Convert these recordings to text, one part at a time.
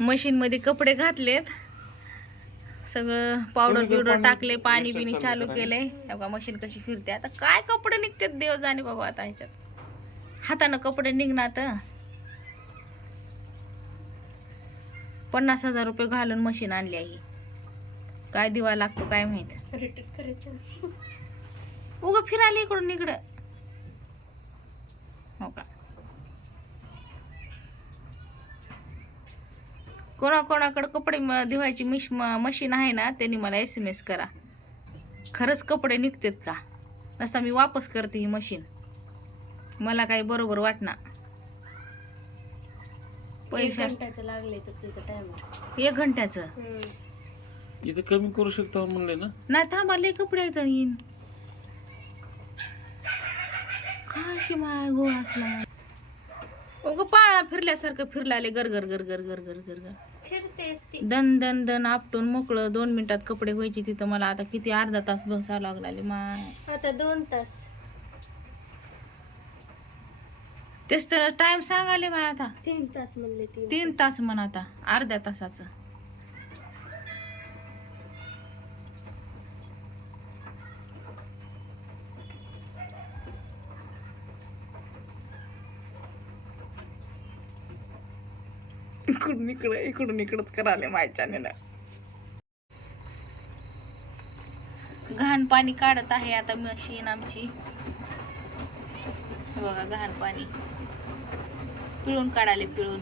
Machine मध्ये कपडे घातलेत, सगळं पावडर बिवडर टाकले, पाणी बिनी चालू केलंय. बघा मशीन कशी फिरते. आता काय कपडे निघतात देव जाणे बाबा. आता ह्याच्यात हातानं कपडे निघणार. 50,000 रुपये घालून मशीन आणली आहे. काय दिवा लागतो काय माहित. रिटर्न करायचं. उगा फिरायला इकडून इकडं. हो का, कोणाकोणाकडे कपडे धुवायची मशीन आहे ना, त्यांनी मला SMS करा. खरंच कपडे निघतात का, नसता मी वापस करते ही मशीन. मला काही बरोबर वाटणार. पैसे लागले तर तिथं टायमर 1 घंट्याचं इथं कमी करू शकतो म्हणले ना. नाही थांबा, लय कपडे आहेत येईन. काय की माय गोळ असला. उग पाळणा फिरल्यासारखं फिरलाले गरगर गरगर गरगर गरगर फिरतेस ती. दन दन दन आपटून मोकळं. 2 मिनिटात कपडे व्हायची तिथं. मला आता किती अर्धा तास बसावं लागला माय. आता 2 तास. तेच तर टाइम सांगाले माय. आता 3 तास म्हणले. 3 तास म्हण, आता अर्ध्या तासाचं. इकडून इकडंच कराले माझ्याने. घाण पाणी काढत आहे आता मशीन आमची. हे बघा घाण पाणी पिळून काढाले, पिळून.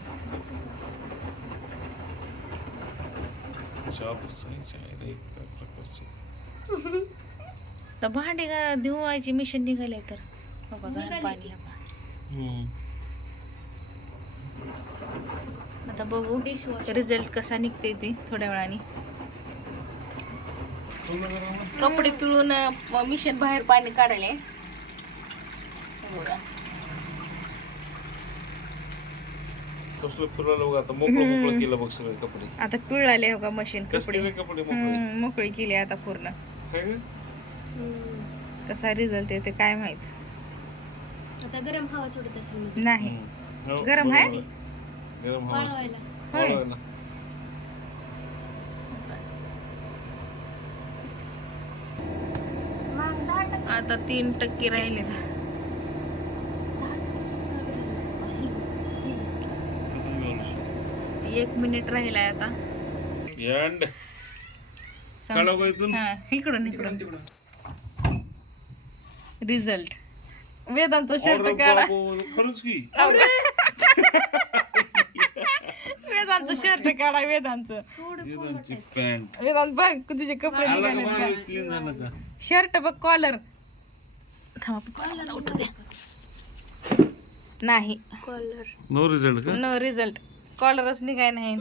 तर भांडी धुवायची मशीन निघाले तर बघा घाण पाणी. आता बघू रिझल्ट कसा निघते ते थोड्या वेळाने. कपडे पिळून मिशन बाहेर पाणी काढायला. आता पिळाले हो का मशीन. कपडे मोकळी केली आता पूर्ण. कसा रिझल्ट येते काय माहित. आता गरम हवा सोडत असेल. नाही गरम आहे. आता 3% राहिले. 1 मिनिट राहिलाय आता. इकडून रिझल्ट. वेदांचा शर्ट काढा. वेदांचं शर्ट काढा. वेदांत बघ तुझे कपडे निघाले. शर्ट बघ कॉलर. कॉलर उठू दे. नाही नो रिझल्ट. No result. कॉलरच निघाय नाही.